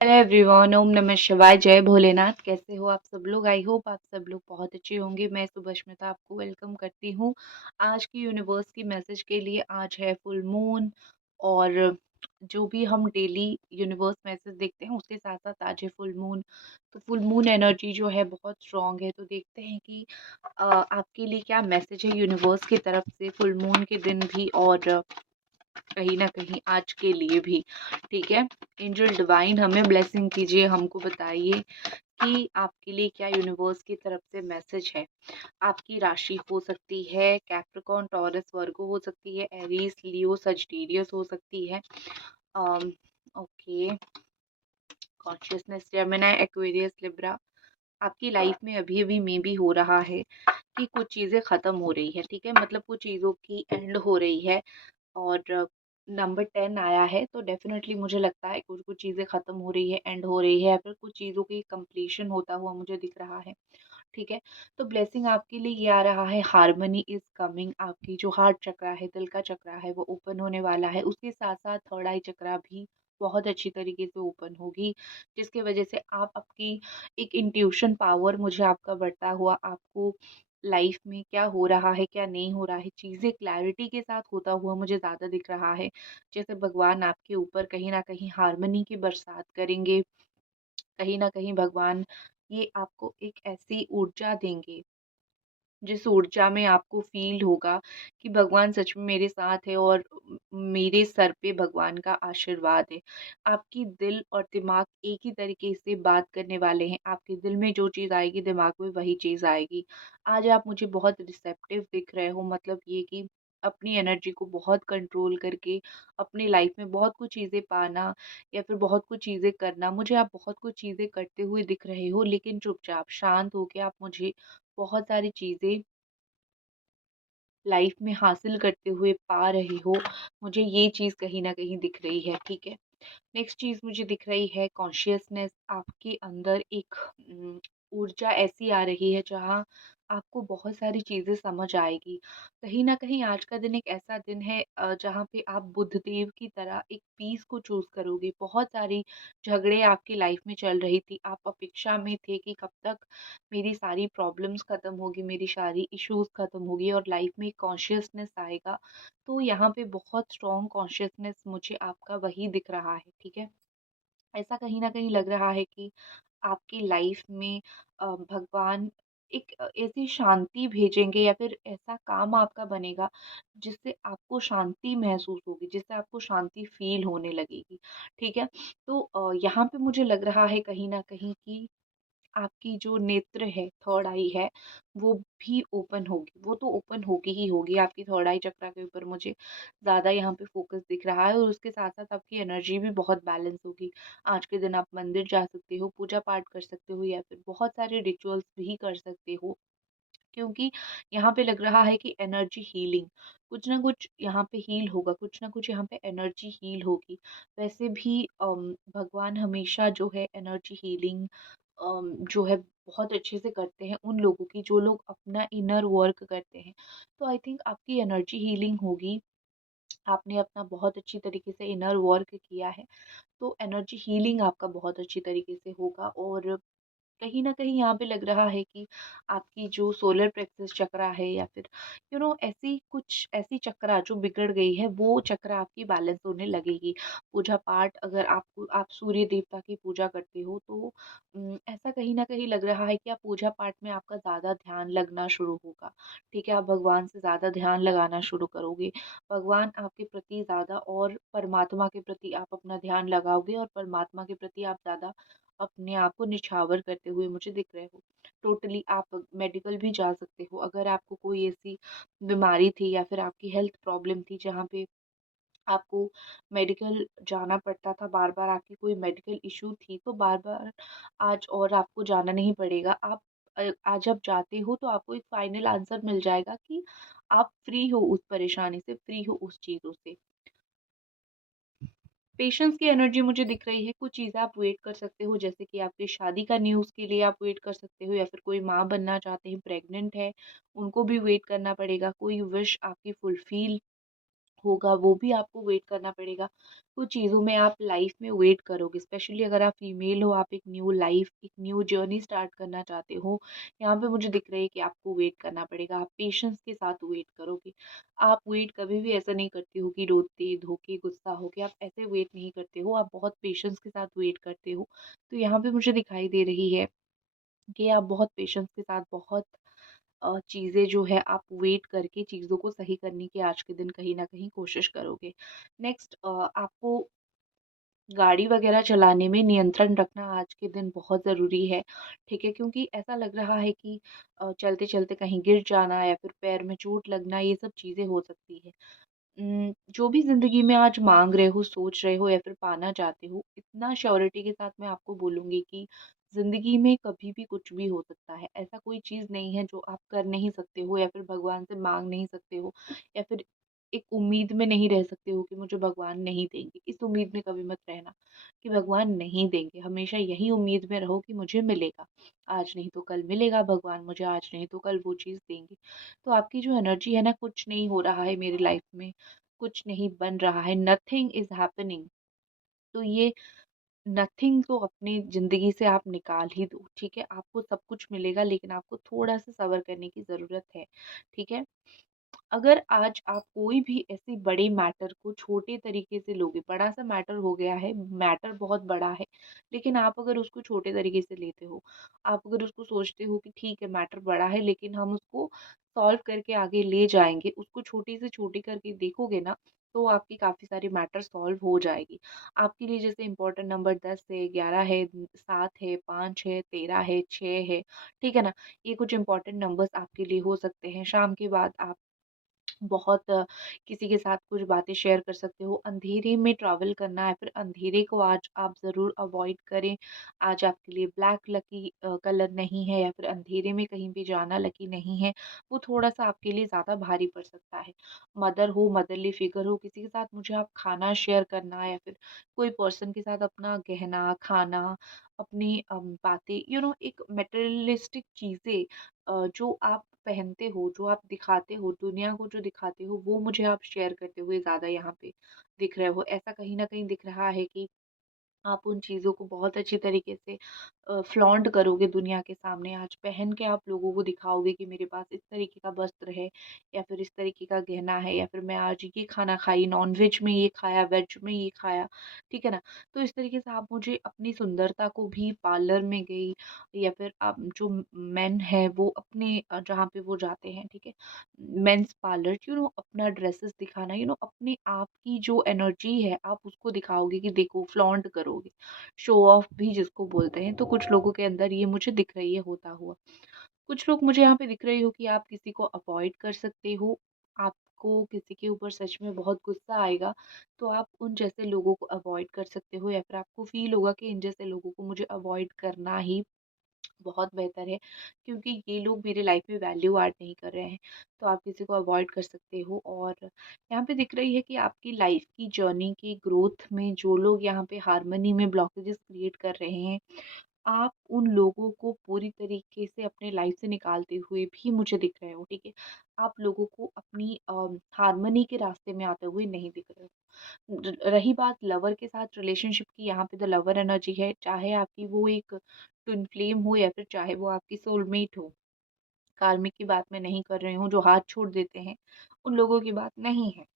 Hello everyone, ओम नमः शिवाय, जय भोलेनाथ। कैसे हो आप सब लोग? आई होप आप सब लोग बहुत अच्छे होंगे। मैं सुभस्मिता आपको वेलकम करती हूँ आज की यूनिवर्स की मैसेज के लिए। आज है फुल मून, और जो भी हम डेली यूनिवर्स मैसेज देखते हैं उसके साथ साथ आज है फुल मून। तो फुल मून एनर्जी जो है बहुत स्ट्रांग है। तो देखते हैं कि आपके लिए क्या मैसेज है यूनिवर्स की तरफ से फुल मून के दिन भी, और कहीं ना कहीं आज के लिए भी। ठीक है, एंजल डिवाइन हमें ब्लेसिंग कीजिए, हमको बताइए कि आपके लिए क्या यूनिवर्स की तरफ से मैसेज है। आपकी राशि हो सकती है कैप्रिकॉर्न, टॉरस, वर्गो हो सकती है, एरीज, लियो, सजिटेरियस हो सकती है। Okay, consciousness, Gemini, Aquarius, Libra. आपकी लाइफ में अभी अभी मे भी हो रहा है कि कुछ चीज़ें ख़त्म हो रही है। ठीक है, मतलब कुछ चीज़ों की एंड हो रही है, और नंबर 10 आया है, तो डेफिनेटली मुझे लगता है कुछ कुछ चीज़ें ख़त्म हो रही है, एंड हो रही है, या फिर कुछ चीज़ों की कंप्लीशन होता हुआ मुझे दिख रहा है। ठीक है, तो ब्लेसिंग आपके लिए ये आ रहा है, हार्मनी इज कमिंग। आपकी जो हार्ट चक्रा है, दिल का चक्रा है, वो ओपन होने वाला है। उसके साथ साथ थर्ड आई चक्रा भी बहुत अच्छी तरीके से ओपन होगी, जिसकी वजह से आप आपकी एक इंट्यूशन पावर मुझे आपका बढ़ता हुआ, आपको लाइफ में क्या हो रहा है क्या नहीं हो रहा है चीज़ें क्लैरिटी के साथ होता हुआ मुझे ज़्यादा दिख रहा है। जैसे भगवान आपके ऊपर कहीं ना कहीं हार्मनी की बरसात करेंगे, कहीं ना कहीं भगवान ये आपको एक ऐसी ऊर्जा देंगे जिस ऊर्जा में आपको फ़ील होगा कि भगवान सच में मेरे साथ है, और मेरे सर पे भगवान का आशीर्वाद है। आपकी दिल और दिमाग एक ही तरीके से बात करने वाले हैं। आपके दिल में जो चीज़ आएगी, दिमाग में वही चीज़ आएगी। आज आप मुझे बहुत रिसेप्टिव दिख रहे हो, मतलब ये कि अपनी एनर्जी को बहुत कंट्रोल करके अपनी लाइफ में बहुत कुछ चीज़ें पाना, या फिर बहुत कुछ चीज़ें करना। मुझे आप बहुत कुछ चीज़ें करते हुए दिख रहे हो, लेकिन चुपचाप शांत होके आप मुझे बहुत सारी चीज़ें लाइफ में हासिल करते हुए पा रहे हो। मुझे ये चीज़ कहीं न कहीं दिख रही है। ठीक है। नेक्स्ट चीज़ मुझे दिख रही है कॉन्शियसनेस। आपके अंदर एक ऊर्जा ऐसी आ रही है जहाँ आपको बहुत सारी चीज़ें समझ आएगी। कहीं न कहीं आज का दिन एक ऐसा दिन है जहाँ पे आप बुद्ध देव की तरह एक पीस को चूज़ करोगे। बहुत सारी झगड़े आपकी लाइफ में चल रही थी। आप अपेक्षा में थे कि कब तक मेरी सारी प्रॉब्लम्स ख़त्म होगी, मेरी सारी इश्यूज़ ख़त्म होगी और लाइफ में एक कॉन्शियसनेस आएगा। तो यहाँ पे बहुत स्ट्रॉन्ग कॉन्शियसनेस मुझे आपका वही दिख रहा है। ठीक है, ऐसा कहीं ना कहीं लग रहा है कि आपकी लाइफ में भगवान एक ऐसी शांति भेजेंगे, या फिर ऐसा काम आपका बनेगा जिससे आपको शांति महसूस होगी, जिससे आपको शांति फील होने लगेगी। ठीक है, तो यहाँ पे मुझे लग रहा है कहीं ना कहीं कि आपकी जो नेत्र है, थर्ड आई है, वो भी ओपन होगी। वो तो ओपन होगी ही होगी। आपकी थर्ड आई चक्रा के ऊपर मुझे ज़्यादा यहाँ पे फ़ोकस दिख रहा है, और उसके साथ-साथ आपकी एनर्जी भी बहुत बैलेंस होगी। आज के दिन आप मंदिर जा सकते हो, पूजा-पाठ कर सकते हो, या फिर बहुत सारे रिचुअल्स भी कर सकते हो। क्योंकि यहाँ पे लग रहा है कि एनर्जी हीलिंग, कुछ ना कुछ यहाँ पे हील होगा, कुछ ना कुछ यहाँ पे एनर्जी हील होगी। वैसे भी भगवान हमेशा जो है एनर्जी हीलिंग जो है बहुत अच्छे से करते हैं उन लोगों की जो लोग अपना इनर वर्क करते हैं। तो आई थिंक आपकी एनर्जी हीलिंग होगी। आपने अपना बहुत अच्छी तरीके से इनर वर्क किया है, तो एनर्जी हीलिंग आपका बहुत अच्छी तरीके से होगा। और कहीं न कहीं यहाँ पे लग रहा है कि आपकी जो सोलर प्लेक्सस चक्रा है, या फिर ऐसी कुछ ऐसी चक्रा जो बिगड़ गई है, वो चक्रा आपकी बैलेंस होने लगेगी। पूजा-पाठ, अगर आप सूर्य देवता की पूजा करते हो, तो ऐसा कहीं न कहीं लग रहा है कि आप पूजा-पाठ में आपका ज़्यादा ध्यान लगना शुरू होगा। ठीक है, आप भगवान से ज़्यादा ध्यान लगाना शुरू करोगे। भगवान आपके प्रति ज़्यादा, और परमात्मा के प्रति आप अपना ध्यान लगाओगे, और परमात्मा के प्रति आप ज़्यादा अपने आप को निछावर करते हुए मुझे दिख रहे हो। टोटली आप मेडिकल भी जा सकते हो, अगर आपको कोई ऐसी बीमारी थी, या फिर आपकी हेल्थ प्रॉब्लम थी जहाँ पे आपको मेडिकल जाना पड़ता था, बार-बार आपकी कोई मेडिकल इश्यू थी, तो बार-बार आज और आपको जाना नहीं पड़ेगा। आज जब जाते हो तो आपको एक फाइनल आंसर मिल जाएगा कि आप फ्री हो उस परेशानी से, फ्री हो उस चीज़ों से। पेशेंस की एनर्जी मुझे दिख रही है। कुछ चीज़ें आप वेट कर सकते हो, जैसे कि आपकी शादी का न्यूज़ के लिए आप वेट कर सकते हो, या फिर कोई माँ बनना चाहते हैं, प्रेग्नेंट है, उनको भी वेट करना पड़ेगा। कोई विश आपकी फुलफ़िल होगा वो भी आपको वेट करना पड़ेगा। कुछ चीज़ों में आप लाइफ में वेट करोगे, स्पेशली अगर आप फीमेल हो, आप एक न्यू लाइफ, एक न्यू जर्नी स्टार्ट करना चाहते हो, यहाँ पे मुझे दिख रहा है कि आपको वेट करना पड़ेगा। आप पेशेंस के साथ वेट करोगे। आप वेट कभी भी ऐसा नहीं करते हो कि रोते धोके गुस्सा होके, आप ऐसे वेट नहीं करते हो, आप बहुत पेशेंस के साथ वेट करते हो। तो यहाँ पे मुझे दिखाई दे रही है कि आप बहुत पेशेंस के साथ बहुत चीज़ें जो है आप वेट करके चीज़ों को सही करने की आज के दिन कहीं न कहीं कोशिश करोगे। नेक्स्ट आपको गाड़ी वगैरह चलाने में नियंत्रण रखना आज के दिन बहुत ज़रूरी है, ठीक है? क्योंकि ऐसा लग रहा है कि चलते-चलते कहीं गिर जाना या फिर पैर में चोट लगना, ये सब चीज़ें हो सकती है। जो भी ज़िंदगी में आज माँग रहे हो, सोच रहे हो या फिर पाना चाहते हो, इतना श्योरिटी के साथ मैं आपको बोलूँगी कि ज़िंदगी में कभी भी कुछ भी हो सकता है। ऐसा कोई चीज़ नहीं है जो आप कर नहीं सकते हो या फिर भगवान से माँग नहीं सकते हो या फिर एक उम्मीद में नहीं रह सकते हो कि मुझे भगवान नहीं देंगे। इस उम्मीद में कभी मत रहना कि भगवान नहीं देंगे। हमेशा यही उम्मीद में रहो कि मुझे मिलेगा। आज नहीं तो कल मिलेगा, भगवान मुझे आज नहीं तो कल वो चीज़ देंगे। तो आपकी जो एनर्जी है ना, कुछ नहीं हो रहा है मेरी लाइफ में, कुछ नहीं बन रहा है, नथिंग इज़ हैपनिंग। तो ये नथिंग तो अपनी ज़िंदगी से आप निकाल ही दो, ठीक है? आपको सब कुछ मिलेगा लेकिन आपको थोड़ा-सा सब्र करने की ज़रूरत है, ठीक है? अगर आज आप कोई भी ऐसी बड़े मैटर को छोटे तरीके से लोगे, बड़ा-सा मैटर हो गया है, मैटर बहुत बड़ा है, लेकिन आप अगर उसको छोटे तरीके से लेते हो, आप अगर उसको सोचते हो कि ठीक है मैटर बड़ा है लेकिन हम उसको सॉल्व करके आगे ले जाएँगे, उसको छोटी से छोटी करके देखोगे ना, तो आपकी काफ़ी सारी मैटर सॉल्व हो जाएगी। आपके लिए जैसे इम्पोर्टेंट नंबर 10 है, 11 है, 7 है, 5 है, 13 है, 6 है, ठीक है ना? ये कुछ इम्पोर्टेंट नंबर्स आपके लिए हो सकते हैं। शाम के बाद आप बहुत किसी के साथ कुछ बातें शेयर कर सकते हो। अंधेरे में ट्रैवल करना है, फिर अंधेरे को आज आप ज़रूर अवॉइड करें। आज आपके लिए ब्लैक लकी कलर नहीं है या फिर अंधेरे में कहीं भी जाना लकी नहीं है। वो थोड़ा-सा आपके लिए ज़्यादा भारी पड़ सकता है। मदर हो, मदरली फिगर हो, किसी के साथ मुझे आप खाना शेयर करना या फिर कोई पर्सन के साथ अपना गहना, खाना, अपनी बातें एक मटेरियलिस्टिक चीज़ें जो आप पहनते हो, जो आप दिखाते हो, दुनिया को जो दिखाते हो, वो मुझे आप शेयर करते हुए ज़्यादा यहाँ पे दिख रहे हो। ऐसा कहीं न कहीं दिख रहा है कि आप उन चीज़ों को बहुत अच्छी तरीके से फ्लॉन्ट करोगे दुनिया के सामने। आज पहन के आप लोगों को दिखाओगे कि मेरे पास इस तरीके का वस्त्र है या फिर इस तरीके का गहना है या फिर मैं आज ये खाना खाई, नॉन-वेज में ये खाया, वेज में ये खाया, ठीक है ना? तो इस तरीके से आप मुझे अपनी सुंदरता को भी पार्लर में गई या फिर जो मेन है वो अपने जहाँ पे वो जाते हैं, ठीक है? मेंस पार्लर अपना ड्रेसेस दिखाना, अपने आप की जो एनर्जी है आप उसको दिखाओगे कि देखो फ्लॉन्ट करोगे। शो ऑफ भी जिसको बोलते हैं, तो कुछ लोगों के अंदर ये मुझे दिख रही है होता हुआ। कुछ लोग मुझे यहाँ पे दिख रहे हो कि आप किसी को अवॉइड कर सकते हो। आपको किसी के ऊपर सच में बहुत गुस्सा आएगा, तो आप उन जैसे लोगों को अवॉइड कर सकते हो या फिर आपको फ़ील होगा कि इन जैसे लोगों को मुझे अवॉइड करना ही बहुत बेहतर है, क्योंकि ये लोग मेरे लाइफ में वैल्यू ऐड नहीं कर रहे हैं। तो आप किसी को अवॉइड कर सकते हो और यहाँ पे दिख रही है कि आपकी लाइफ की जर्नी की ग्रोथ में जो लोग यहाँ पे हार्मनी में ब्लॉकेजेस क्रिएट कर रहे हैं, आप उन लोगों को पूरी तरीके से अपने लाइफ से निकालते हुए भी मुझे दिख रहे हो, ठीक है? आप लोगों को अपनी हार्मनी के रास्ते में आते हुए नहीं दिख रहे हो। रही बात लवर के साथ रिलेशनशिप की, यहाँ पे द लवर एनर्जी है, चाहे आपकी वो एक ट्विन फ्लेम हो या फिर चाहे वो आपकी सोलमेट हो। कार्मिक की बात मैं नहीं कर रही हूँ, जो हाथ छोड़ देते हैं, उन लोगों की बात नहीं है।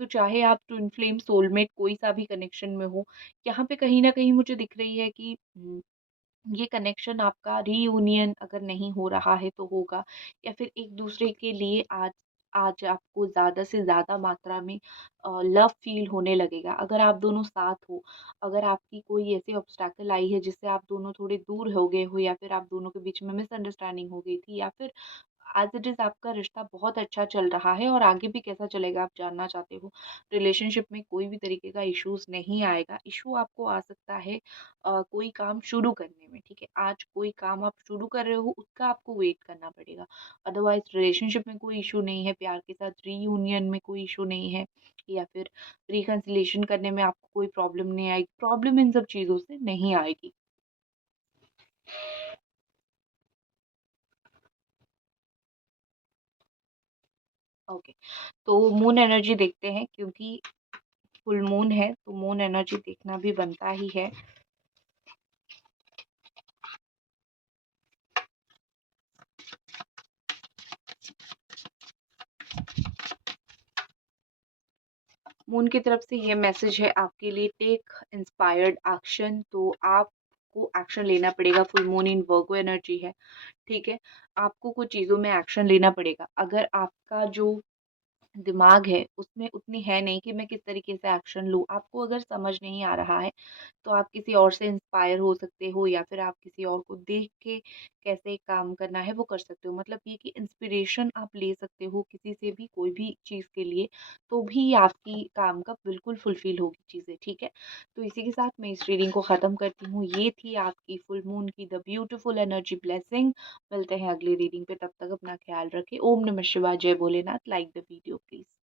तो चाहे आप ट्विन फ्लेम, सोलमेट कोई सा भी कनेक्शन में हो, यहाँ पे कहीं न कहीं मुझे दिख रही है कि ये कनेक्शन आपका रीयूनियन अगर नहीं हो रहा है तो होगा या फिर एक दूसरे के लिए आज आज आपको ज़्यादा से ज़्यादा मात्रा में लव फील होने लगेगा। अगर आप दोनों साथ हो, अगर आपकी कोई ऐसी ऑब्स्टैकल आई है जिससे आप दोनों थोड़े दूर हो गए हो या फिर आप दोनों के बीच में मिसअंडरस्टैंडिंग हो गई थी या फिर एज़ इट इज़ आपका रिश्ता बहुत अच्छा चल रहा है और आगे भी कैसा चलेगा आप जानना चाहते हो। रिलेशनशिप में कोई भी तरीके का इश्यूज़ नहीं आएगा। इश्यू आपको आ सकता है कोई काम शुरू करने में, ठीक है? आज कोई काम आप शुरू कर रहे हो, उसका आपको वेट करना पड़ेगा। अदरवाइज़ रिलेशनशिप में कोई इश्यू नहीं है, प्यार के साथ रीयूनियन में कोई इश्यू नहीं है या फिर रिकंसिलिएशन करने में आपको कोई प्रॉब्लम नहीं आएगी। प्रॉब्लम इन सब चीज़ों से नहीं आएगी। ओके, तो मून एनर्जी देखते हैं, क्योंकि फुल मून है तो मून एनर्जी देखना भी बनता ही है। मून की तरफ से ये मैसेज है आपके लिए, टेक इंस्पायर्ड एक्शन। तो आपको एक्शन लेना पड़ेगा। Full moon in Virgo energy है, ठीक है। आपको कुछ चीज़ों में एक्शन लेना पड़ेगा। अगर आपका जो दिमाग है उसमें उतनी है नहीं कि मैं किस तरीके से एक्शन लूँ, आपको अगर समझ नहीं आ रहा है तो आप किसी और से इंस्पायर हो सकते हो, या फिर आप किसी और को देख के कैसे काम करना है वो कर सकते हो। मतलब ये कि इंस्पिरेशन आप ले सकते हो किसी से भी, कोई भी चीज़ के लिए, तो भी आपकी काम का बिल्कुल फुलफिल होगी चीज़ें, ठीक है। तो इसी के साथ मैं इस रीडिंग को ख़त्म करती हूँ। ये थी आपकी फुल मून की द ब्यूटीफुल एनर्जी ब्लेसिंग। मिलते हैं अगली रीडिंग पे, तब तक अपना ख्याल रखें। ओम नमः शिवाय, जय Bholenath. Like the video please.